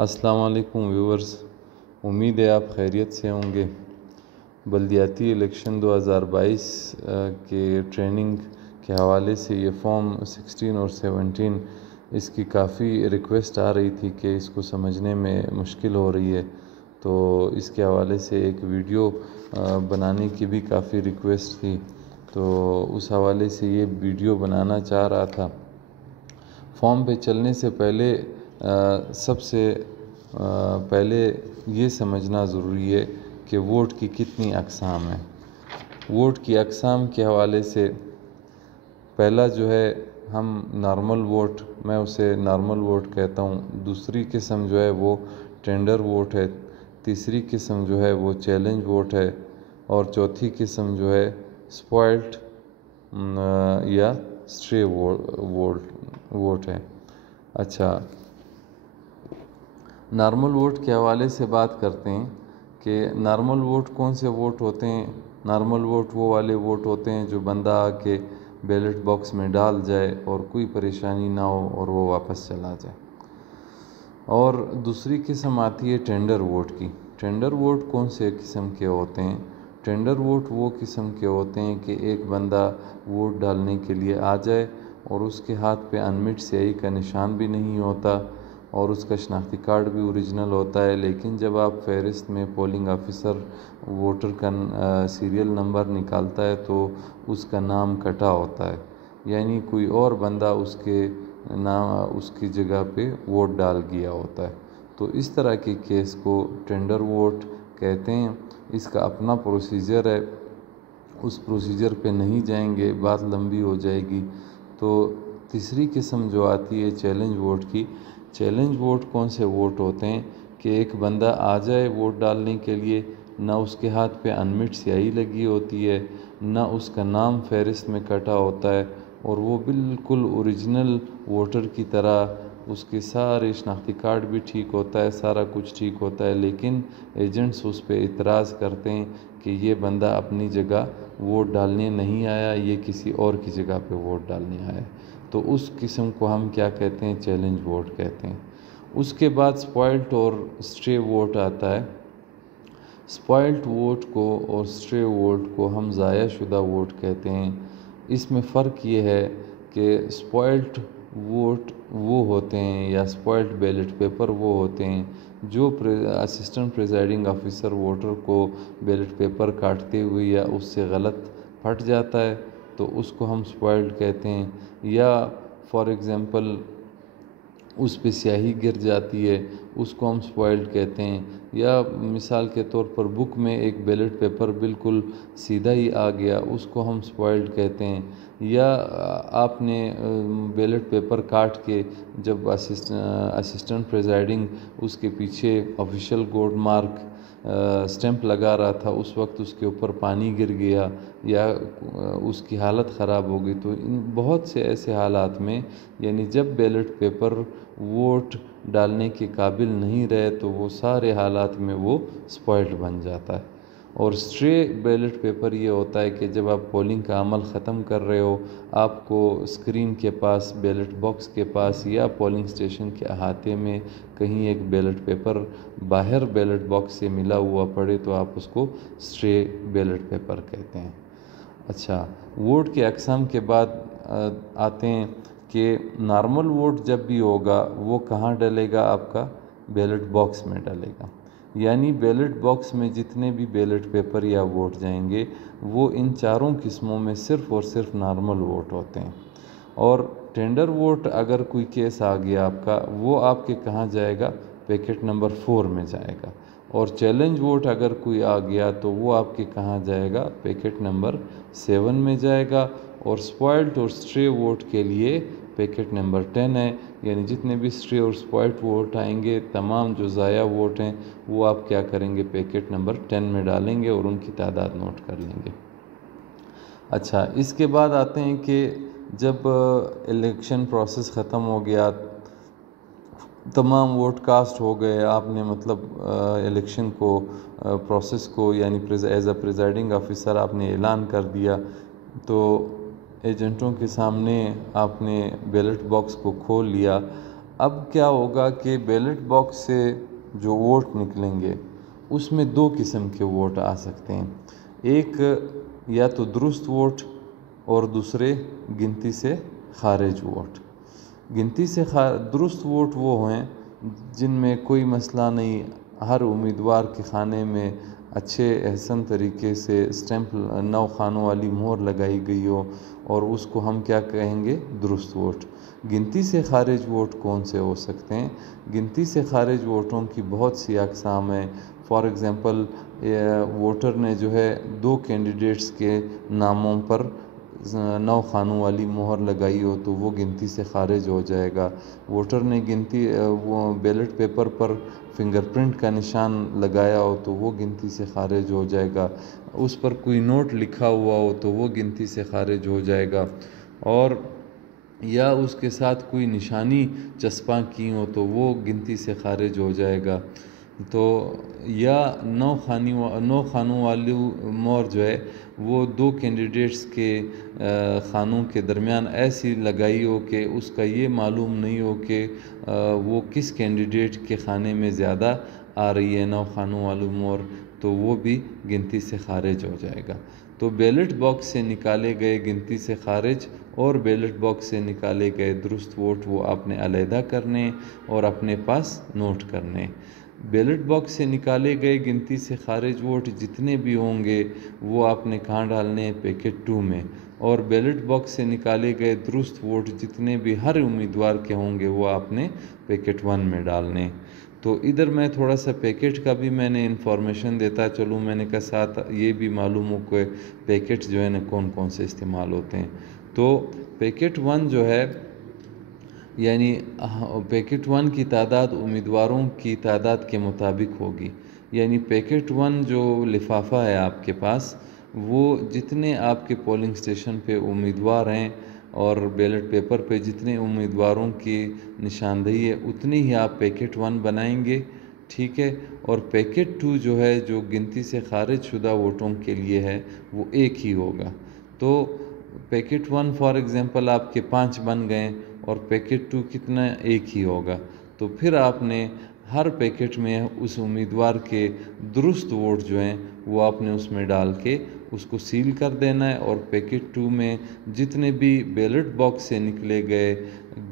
السلام علیکم ویورز، امید ہے آپ خیریت سے ہوں گے۔ بلدیاتی الیکشن 2022 کے ٹریننگ کے حوالے سے یہ فارم 16 اور 17 اس کی کافی ریکویسٹ آ رہی تھی کہ اس کو سمجھنے میں مشکل ہو رہی ہے، تو اس کے حوالے سے ایک ویڈیو بنانے کی بھی کافی ریکویسٹ تھی، تو اس حوالے سے یہ ویڈیو بنانا چاہ رہا تھا۔ فارم پہ چلنے سے پہلے سب سے پہلے یہ سمجھنا ضروری ہے کہ ووٹ کی کتنی اقسام ہیں۔ ووٹ کی اقسام کے حوالے سے پہلا جو ہے ہم نارمل ووٹ، میں اسے نارمل ووٹ کہتا ہوں، دوسری قسم جو ہے وہ ٹینڈر ووٹ ہے، تیسری قسم جو ہے وہ چیلنج ووٹ ہے، اور چوتھی قسم جو ہے سپوائلٹ یا اسٹرے ووٹ ہے۔ اچھا، نارمل ووٹ کے حوالے سے بات کرتے ہیں کہ نارمل ووٹ کون سے ووٹ ہوتے ہیں۔ نارمل ووٹ وہ والے ووٹ ہوتے ہیں جو بندہ آ کے بیلٹ باکس میں ڈال جائے اور کوئی پریشانی نہ ہو اور وہ واپس چلا جائے۔ اور دوسری قسم آتی ہے ٹینڈر ووٹ کی۔ ٹینڈر ووٹ کون سے قسم کے ہوتے ہیں؟ ٹینڈر ووٹ وہ قسم کے ہوتے ہیں کہ ایک بندہ ووٹ ڈالنے کے لیے آ جائے اور اس کے ہاتھ پہ انمٹ سیاہی کا نشان بھی نہیں ہوتا اور اس کا شناختی کارڈ بھی اوریجنل ہوتا ہے، لیکن جب آپ فہرست میں پولنگ آفیسر ووٹر کا سیریل نمبر نکالتا ہے تو اس کا نام کٹا ہوتا ہے، یعنی کوئی اور بندہ اس کی جگہ پہ ووٹ ڈال گیا ہوتا ہے۔ تو اس طرح کے کیس کو ٹینڈر ووٹ کہتے ہیں۔ اس کا اپنا پروسیجر ہے، اس پروسیجر پہ نہیں جائیں گے، بات لمبی ہو جائے گی۔ تو تیسری قسم جو آتی ہے چیلنج ووٹ کی۔ چیلنج ووٹ کون سے ووٹ ہوتے ہیں کہ ایک بندہ آ جائے ووٹ ڈالنے کے لیے، نہ اس کے ہاتھ پہ انمٹ سیاہی لگی ہوتی ہے، نہ اس کا نام فہرست میں کٹا ہوتا ہے، اور وہ بالکل اوریجنل ووٹر کی طرح اس کے سارے شناختی کارڈ بھی ٹھیک ہوتا ہے، سارا کچھ ٹھیک ہوتا ہے، لیکن ایجنٹس اس پہ اعتراض کرتے ہیں کہ یہ بندہ اپنی جگہ ووٹ ڈالنے نہیں آیا، یہ کسی اور کی جگہ پہ ووٹ ڈالنے آیا، تو اس قسم کو ہم کیا کہتے ہیں؟ چیلنج ووٹ کہتے ہیں۔ اس کے بعد سپوائلٹ اور اسٹرے ووٹ آتا ہے۔ سپوائلٹ ووٹ کو اور اسٹرے ووٹ کو ہم ضائع شدہ ووٹ کہتے ہیں۔ اس میں فرق یہ ہے کہ سپوائلٹ ووٹ وہ ہوتے ہیں یا سپوائلٹ بیلٹ پیپر وہ ہوتے ہیں جو اسسٹنٹ پریزائڈنگ آفیسر ووٹر کو بیلٹ پیپر کاٹتے ہوئے یا اس سے غلط پھٹ جاتا ہے تو اس کو ہم سپوائلٹ کہتے ہیں، یا فار ایگزامپل اس پہ سیاہی گر جاتی ہے، اس کو ہم سپوائلٹ کہتے ہیں، یا مثال کے طور پر بک میں ایک بیلٹ پیپر بالکل سیدھا ہی آ گیا، اس کو ہم سپوائلٹ کہتے ہیں، یا آپ نے بیلٹ پیپر کاٹ کے جب اسسٹنٹ پریزائڈنگ اس کے پیچھے آفیشیل گوڈ مارک سٹیمپ لگا رہا تھا، اس وقت اس کے اوپر پانی گر گیا یا اس کی حالت خراب ہو گئی، تو ان بہت سے ایسے حالات میں، یعنی جب بیلٹ پیپر ووٹ ڈالنے کے قابل نہیں رہے تو وہ سارے حالات میں وہ سپوائلٹ بن جاتا ہے۔ اور اسٹرے بیلٹ پیپر یہ ہوتا ہے کہ جب آپ پولنگ کا عمل ختم کر رہے ہو، آپ کو اسکرین کے پاس، بیلٹ باکس کے پاس یا پولنگ اسٹیشن کے احاطے میں کہیں ایک بیلٹ پیپر باہر بیلٹ باکس سے ملا ہوا پڑے تو آپ اس کو اسٹرے بیلٹ پیپر کہتے ہیں۔ اچھا، ووٹ کے اقسام کے بعد آتے ہیں کہ نارمل ووٹ جب بھی ہوگا وہ کہاں ڈلے گا؟ آپ کا بیلٹ باکس میں ڈلے گا، یعنی بیلٹ باکس میں جتنے بھی بیلٹ پیپر یا ووٹ جائیں گے وہ ان چاروں قسموں میں صرف اور صرف نارمل ووٹ ہوتے ہیں۔ اور ٹینڈر ووٹ اگر کوئی کیس آ گیا آپ کا، وہ آپ کے کہاں جائے گا؟ پیکٹ نمبر 4 میں جائے گا۔ اور چیلنج ووٹ اگر کوئی آ گیا تو وہ آپ کے کہاں جائے گا؟ پیکٹ نمبر 7 میں جائے گا۔ اور سپوائلٹ اور اسٹرے ووٹ کے لیے پیکٹ نمبر 10 ہے، یعنی جتنے بھی اسٹرے اور سپوائلٹ ووٹ آئیں گے، تمام جو ضائع ووٹ ہیں وہ آپ کیا کریں گے؟ پیکٹ نمبر 10 میں ڈالیں گے اور ان کی تعداد نوٹ کر لیں گے۔ اچھا، اس کے بعد آتے ہیں کہ جب الیکشن پروسیس ختم ہو گیا، تمام ووٹ کاسٹ ہو گئے، آپ نے مطلب الیکشن کو پروسیس کو یعنی ایز اے پریزائڈنگ آفیسر آپ نے اعلان کر دیا، تو ایجنٹوں کے سامنے آپ نے بیلٹ باکس کو کھول لیا۔ اب کیا ہوگا کہ بیلٹ باکس سے جو ووٹ نکلیں گے اس میں دو قسم کے ووٹ آ سکتے ہیں، ایک یا تو درست ووٹ اور دوسرے گنتی سے خارج ووٹ۔ گنتی سے درست ووٹ وہ ہیں جن میں کوئی مسئلہ نہیں، ہر امیدوار کے کھانے میں اچھے احسن طریقے سے اسٹیمپ 9 خانوں والی مہر لگائی گئی ہو، اور اس کو ہم کیا کہیں گے؟ درست ووٹ۔ گنتی سے خارج ووٹ کون سے ہو سکتے ہیں؟ گنتی سے خارج ووٹوں کی بہت سی اقسام ہیں۔ فار ایگزامپل ووٹر نے جو ہے 2 کینڈیڈیٹس کے ناموں پر 9 خانوں والی مہر لگائی ہو تو وہ گنتی سے خارج ہو جائے گا۔ ووٹر نے وہ بیلٹ پیپر پر فنگر پرنٹ کا نشان لگایا ہو تو وہ گنتی سے خارج ہو جائے گا۔ اس پر کوئی نوٹ لکھا ہوا ہو تو وہ گنتی سے خارج ہو جائے گا، اور یا اس کے ساتھ کوئی نشانی چسپاں کی ہو تو وہ گنتی سے خارج ہو جائے گا۔ تو یا 9 خانوں والی مہر جو ہے وہ 2 کینڈیڈیٹس کے خانوں کے درمیان ایسی لگائی ہو کہ اس کا یہ معلوم نہیں ہو کہ وہ کس کینڈیڈیٹ کے خانے میں زیادہ آ رہی ہے 9 خانوں والی مہر، تو وہ بھی گنتی سے خارج ہو جائے گا۔ تو بیلٹ باکس سے نکالے گئے گنتی سے خارج اور بیلٹ باکس سے نکالے گئے درست ووٹ وہ آپ نے علیحدہ کرنے اور اپنے پاس نوٹ کرنے۔ بیلٹ باکس سے نکالے گئے گنتی سے خارج ووٹ جتنے بھی ہوں گے وہ آپ نے کہاں ڈالنے ہیں؟ پیکٹ 2 میں، اور بیلٹ باکس سے نکالے گئے درست ووٹ جتنے بھی ہر امیدوار کے ہوں گے وہ آپ نے پیکٹ 1 میں ڈالنے۔ تو ادھر میں تھوڑا سا پیکٹ کا بھی میں نے انفارمیشن دیتا چلوں، میں نے کہا ساتھ یہ بھی معلوم ہو کہ پیکٹ جو ہے نا کون کون سے استعمال ہوتے ہیں۔ تو پیکٹ 1 جو ہے یعنی پیکٹ 1 کی تعداد امیدواروں کی تعداد کے مطابق ہوگی، یعنی پیکٹ 1 جو لفافہ ہے آپ کے پاس وہ جتنے آپ کے پولنگ سٹیشن پہ امیدوار ہیں اور بیلٹ پیپر پہ جتنے امیدواروں کی نشاندہی ہے اتنی ہی آپ پیکٹ 1 بنائیں گے، ٹھیک ہے؟ اور پیکٹ 2 جو ہے جو گنتی سے خارج شدہ ووٹوں کے لیے ہے وہ ایک ہی ہوگا۔ تو پیکٹ 1 فار ایگزامپل آپ کے 5 بن گئے اور پیکٹ 2 کتنا؟ ایک ہی ہوگا، تو پھر آپ نے ہر پیکٹ میں اس امیدوار کے درست ووٹ جو ہیں وہ آپ نے اس میں ڈال کے اس کو سیل کر دینا ہے، اور پیکٹ 2 میں جتنے بھی بیلٹ باکس سے نکلے گئے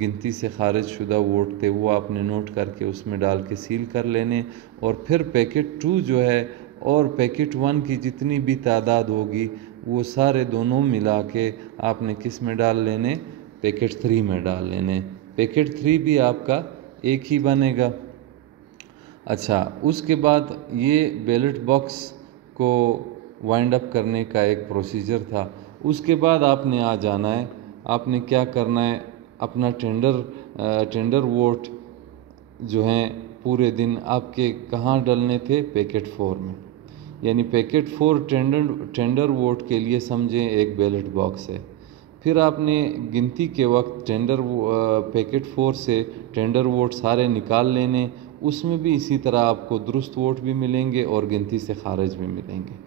گنتی سے خارج شدہ ووٹ تھے وہ آپ نے نوٹ کر کے اس میں ڈال کے سیل کر لینے، اور پھر پیکٹ 2 جو ہے اور پیکٹ 1 کی جتنی بھی تعداد ہوگی وہ سارے دونوں ملا کے آپ نے کس میں ڈال لینے؟ پیکٹ 3 میں ڈال لینے۔ پیکٹ 3 بھی آپ کا ایک ہی بنے گا۔ اچھا، اس کے بعد یہ بیلٹ باکس کو وائنڈ اپ کرنے کا ایک پروسیجر تھا۔ اس کے بعد آپ نے آ جانا ہے، آپ نے کیا کرنا ہے؟ اپنا ٹینڈر ووٹ جو ہیں پورے دن آپ کے کہاں ڈلنے تھے؟ پیکٹ 4 میں، یعنی پیکٹ 4 ٹینڈر ووٹ کے لیے سمجھیں ایک بیلٹ باکس ہے۔ پھر آپ نے گنتی کے وقت پیکٹ 4 سے ٹینڈر ووٹ سارے نکال لینے، اس میں بھی اسی طرح آپ کو درست ووٹ بھی ملیں گے اور گنتی سے خارج بھی ملیں گے۔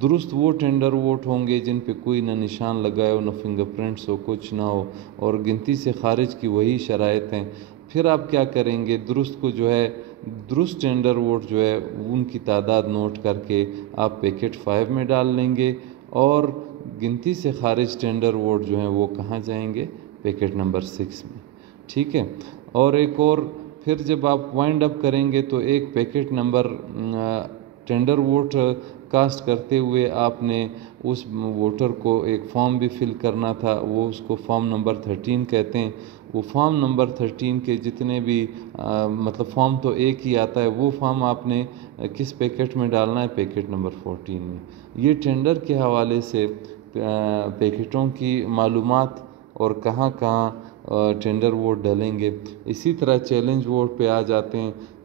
درست وہ ٹینڈر ووٹ ہوں گے جن پہ کوئی نہ نشان لگائے ہو، نہ فنگر پرنٹس ہو، کچھ نہ ہو، اور گنتی سے خارج کی وہی شرائط ہیں۔ پھر آپ کیا کریں گے؟ درست ٹینڈر ووٹ جو ہے ان کی تعداد نوٹ کر کے آپ پیکٹ 5 میں ڈال لیں گے، اور گنتی سے خارج ٹینڈر ووٹ جو ہیں وہ کہاں جائیں گے؟ پیکٹ نمبر 6 میں، ٹھیک ہے؟ اور ایک اور پھر جب آپ وائنڈ اپ کریں گے تو ایک packet number tender vote cast کرتے ہوئے آپ نے اس ووٹر کو ایک فارم بھی فل کرنا تھا، وہ اس کو فارم نمبر 13 کہتے ہیں۔ وہ فارم نمبر 13 کے جتنے بھی مطلب فارم تو ایک ہی آتا ہے، وہ فارم آپ نے کس پیکٹ میں ڈالنا ہے؟ پیکٹ نمبر 14 میں۔ یہ ٹینڈر کے حوالے سے پیکٹوں کی معلومات اور کہاں کہاں ٹینڈر ووٹ ڈلیں گے۔ اسی طرح چیلنج ووٹ پہ آ جاتے ہیں۔